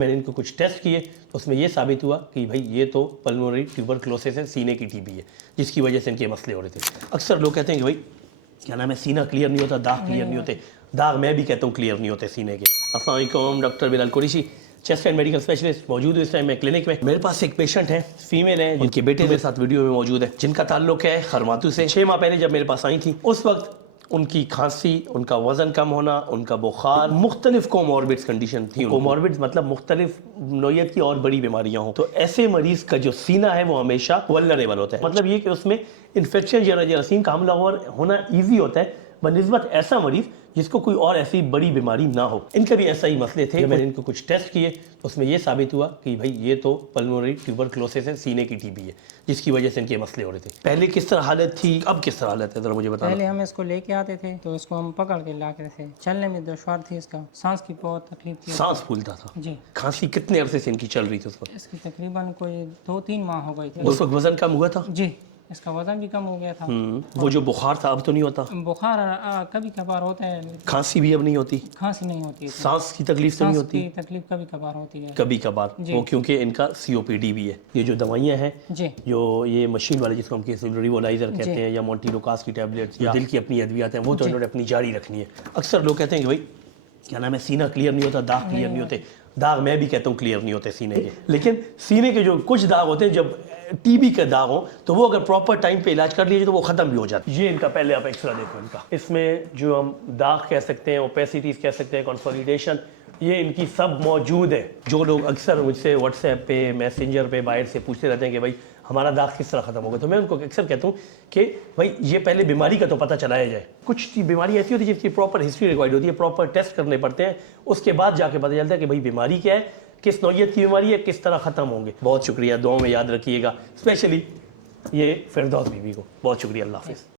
मैंने इनको कुछ टेस्ट किए तो उसमें ये साबित हुआ कि भाई ये तो पल्मोनरी ट्यूबरक्लोसिस है, सीने की टीबी है, जिसकी वजह से इनके मसले हो रहे थे। अक्सर लोग कहते हैं कि भाई क्या नाम है, सीना क्लियर नहीं होता, दाग क्लियर नहीं होते। दाग मैं भी कहता हूँ क्लियर नहीं होते सीने के। अस्सलाम वालेकुम, doctor Bilal Qureshi, chest and medical specialist, मौजूद हूँ इस टाइम मैं क्लिनिक में। मेरे पास एक पेशेंट है, फीमेल है, उनके बेटे मेरे साथ वीडियो में मौजूद है, जिनका ताल्लुक है खरमातू से। 6 माह पहले जब मेरे पास आई थी, उस वक्त उनकी खांसी, उनका वजन कम होना, उनका बुखार, मुख्तलिफ कोमॉर्बिड्स कंडीशन थी। कोमॉर्बिड्स मतलब मुख्तलिफ नौयत की और बड़ी बीमारियां हों। तो ऐसे मरीज का जो सीना है वो हमेशा वल्नरेबल होता है। मतलब ये कि उसमें इन्फेक्शन जरासीम का हमला होना ईजी होता है बनिस्बत ऐसा मरीज जिसको कोई और ऐसी बड़ी बीमारी ना हो। इनके भी ऐसा ही मसले थे। मैंने इनको कुछ टेस्ट किए तो उसमें ये साबित हुआ कि भाई ये तो पल्मोनरी ट्यूबरक्लोसिस है, सीने की टीबी है, जिसकी वजह से इनके मसले हो रहे थे। पहले किस तरह हालत थी, अब किस तरह हालत है, जरा मुझे बताना। पहले हम इसको लेके आते थे तो इसको हम पकड़ के लाते थे, चलने में दुश्वार थी, इसका सांस की बहुत तकलीफ थी, सांस फूलता था जी। खांसी कितने अरसे से इनकी चल रही थी उस वक्त? इसकी तकरीबन कोई 2-3 माह हो गई थी। उस वक्त वजन कम हुआ था? जी, इसका वजन भी कम हो गया था। वो जो बुखार था अब तो नहीं होता? बुखार कभी कभार होता है, खांसी भी अब नहीं होती? खांसी नहीं होती है, सांस की तकलीफ तो नहीं सांस होती? की तकलीफ कभी कभार होती है, कभी कभार। वो क्योंकि इनका COPD भी है। ये जो दवाइयाँ हैं, जी, जो ये मशीन वाले जिसको हम रिवोलाइजर कहते हैं, या मोंटिलोकास की टैबलेट्स, या दिल की अपनी अद्वियात हैं, वो तो इन्होंने अपनी जारी रखनी है। अक्सर लोग कहते हैं कि भाई क्या नाम है, सीना क्लियर नहीं होता, दाग क्लियर नहीं होते। दाग मैं भी कहता हूँ क्लियर नहीं होते सीने के, लेकिन सीने के जो कुछ दाग होते हैं, जब टीबी के दाग हो तो वो अगर प्रॉपर टाइम पे इलाज कर लीजिए तो वो खत्म भी हो जाता है। ये इनका पहले आप एक्सरा देखो इनका, इसमें जो हम दाग कह सकते हैं, ओपेसिटीज कह सकते हैं, कंसोलिडेशन, ये इनकी सब मौजूद है। जो लोग अक्सर मुझसे व्हाट्सएप पे, मैसेंजर पे, बाहर से पूछते रहते हैं कि भाई हमारा दाग किस तरह खत्म होगा, तो मैं उनको अक्सर कहता हूँ कि भाई ये पहले बीमारी का तो पता चलाया जाए। कुछ बीमारी ऐसी होती है जिसकी प्रॉपर हिस्ट्री रिक्वायर्ड होती है, प्रॉपर टेस्ट करने पड़ते हैं, उसके बाद जाके पता चलता है कि भाई बीमारी क्या है, किस नौयत की बीमारी है, किस तरह ख़त्म होंगे। बहुत शुक्रिया, दुआओं में याद रखिएगा, स्पेशली ये फिरदौस बीवी को बहुत शुक्रिया। अल्लाह हाफिज़।